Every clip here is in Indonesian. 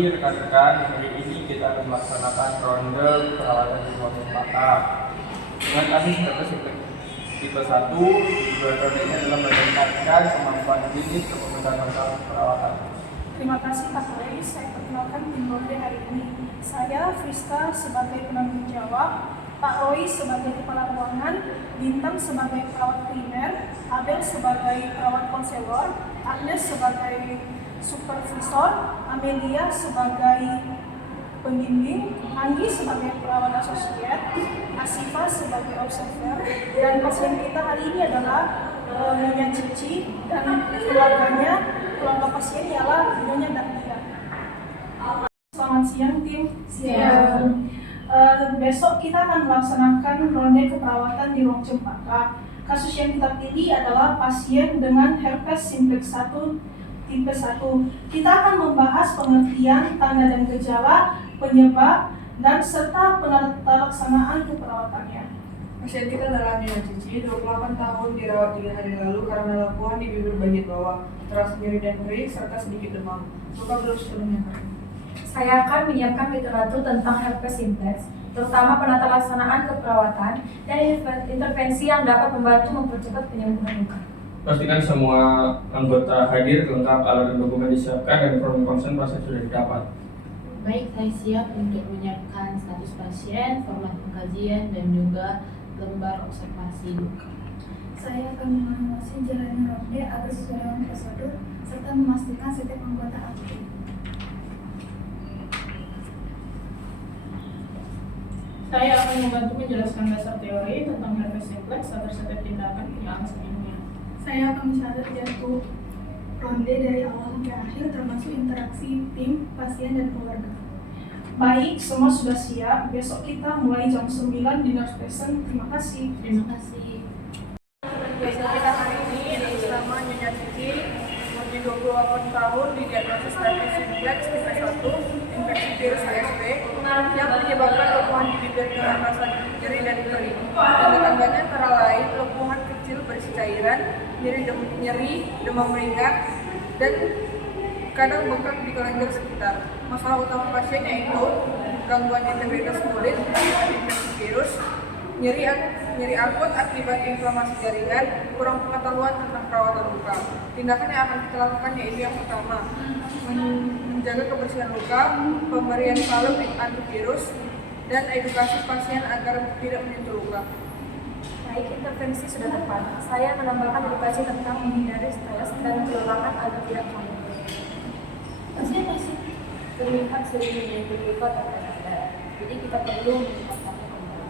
pagi rekan-rekan, hari ini kita akan melaksanakan ronde perawatan di ruang cempaka. Dengan kasus simplex tipe 1, tujuan ronde ini adalah meningkatkan kemampuan klinis kepemimpinan lengkap perawatan. Terima kasih Pak Roy, saya perkenalkan tim ronde hari ini. Saya Friska sebagai penanggung jawab, Pak Roy sebagai kepala ruangan, Bintang sebagai perawat primer, Abel sebagai perawat konselor, Agnes sebagai supervisor, Amelia sebagai pembimbing, Anggi sebagai perawat asosiat, Asifa sebagai observer, dan pasien kita hari ini adalah Nyonya Cici dan keluarganya. Keluarga pasien ialah Nyonya Datia. Selamat siang tim. Siang. Besok kita akan melaksanakan ronde keperawatan di ruang cempaka. Kasus yang kita pilih adalah pasien dengan herpes simplex 1 tipe 1. Kita akan membahas pengertian, tanda dan gejala, penyebab, dan serta penelaksanaan keperawatannya. Pasien kita adalah Nyonya Cici, 28 tahun, dirawat 3 hari lalu karena lekuan di bibir bagian bawah, terasa nyeri dan perih, serta sedikit demam. Luka belum sepenuhnya kering. Saya akan menyiapkan literatur tentang herpes simplex, terutama penata laksanaan keperawatan dan intervensi yang dapat membantu mempercepat penyembuhan luka. Pastikan semua anggota hadir, lengkap alat dan dokumen disiapkan, dan form konsen pasien sudah didapat. Baik, saya siap untuk menyiapkan status pasien, format pengkajian, dan juga lembar observasi luka. Saya akan mengawasi jalannya ronde agar sesuai dengan prosedur serta memastikan setiap anggota aktif. Saya akan membantu menjelaskan dasar teori tentang herpes simplex agar setiap tindakan punya alasan ilmiah. Saya akan mencatat jadwal ronde dari awal sampai akhir termasuk interaksi tim, pasien, dan keluarga. Baik, semua sudah siap. Besok kita mulai jam 9 di nurse station. Terima kasih. Terima kasih. Pasien kita hari ini bersama Nyonya Cici, umur 28 tahun, didiagnosis herpes simplex tipe 1, infeksi virus HSV, yang menyebabkan lekuhan di bibir dengan rasa nyeri dan perih. Tanda-tandanya antara lain lekuhan kecil berisi cairan, nyeri, demam ringan, dan kadang bengkak di kelenjar sekitar. Masalah utama pasien yaitu gangguan integritas kulit akibat infeksi virus, nyeri akut akibat inflamasi jaringan, kurang pengetahuan tentang perawatan luka. Tindakan yang akan kita lakukan yaitu yang pertama, menjaga kebersihan luka, pemberian salep antivirus, dan edukasi pasien agar tidak menyentuh luka. Baik, intervensi sudah tepat. Saya menambahkan edukasi tentang menghindari stres dan kelelahan agar tidak panik. Pasien masih terlihat sering menyentuh luka tanpa sadar, jadi kita perlu menempatkannya kembali.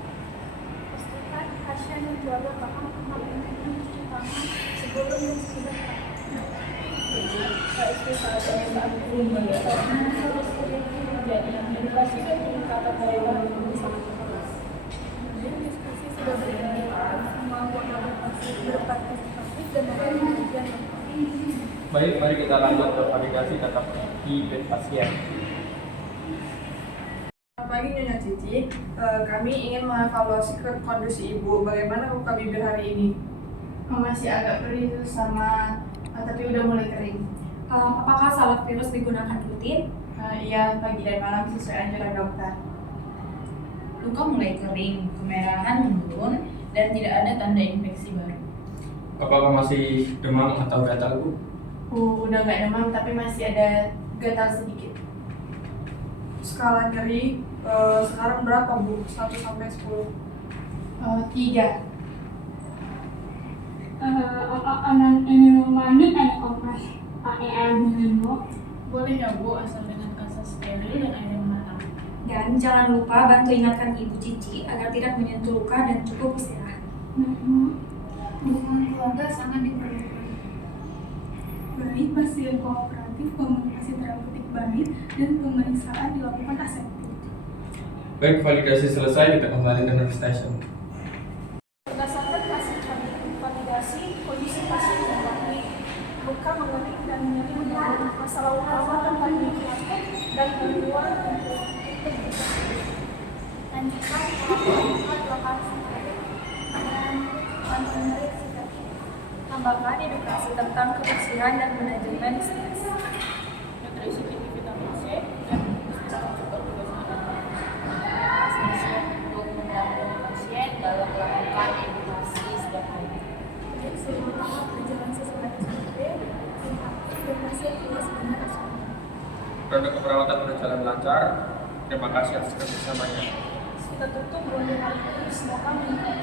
Pastikan pasien dan keluarga paham tentang pentingnya mencuci tangan sebelum dan sesudah Jadi, saat ini saat belum bagaimana jadi edukasi dan peningkatan daya tahan sangat penting. Kemudian diskusi sudah berjalan, semua anggota berpartisipatif dan memberi pengertian lengkap. Baik, mari kita lanjut ke validasi data di bed pasien. Selamat pagi Nyonya Cici, kami ingin mengevaluasi kondisi ibu. Bagaimana luka bibir hari ini? Masih agak perih sama, tapi udah mulai kering. Apakah salep virus digunakan rutin? Iya, pagi dan malam sesuai anjuran dokter. Luka mulai kering, kemerahan menurun, dan tidak ada tanda infeksi baru. Apakah masih demam atau gatal, Bu? Udah nggak demam, tapi masih ada gatal sedikit. Skala nyeri sekarang berapa Bu? 1 sampai 10? 3. Anak ini mani anak omas AER minum. Boleh ya Bu, asal dengan kasus steril dan air yang matang. Dan jangan lupa bantu ingatkan Ibu Cici agar tidak menyentuh luka dan cukup istirahat. Dukungan keluarga sangat diperlukan. Baik, pasien kooperatif, komunikasi terapeutik baik, dan pemeriksaan dilakukan aseptik. Baik, validasi selesai, kita kembali ke nurse station. Berdasarkan hasil validasi, kondisi pasien yang baik, luka mengering dan nyeri menurun. Masalah utama tentang nyeri akut dan gangguan untuk Lanjutkan melakukan lokasi dan mencari sikap. Tambahkan edukasi tentang kebersihan dan manajemen stres. nutrisi tinggi vitamin C dan ronde keperawatan berjalan lancar. Terima kasih atas kerjasamanya. Kita tutup ronde hari ini, semoga meningkatkan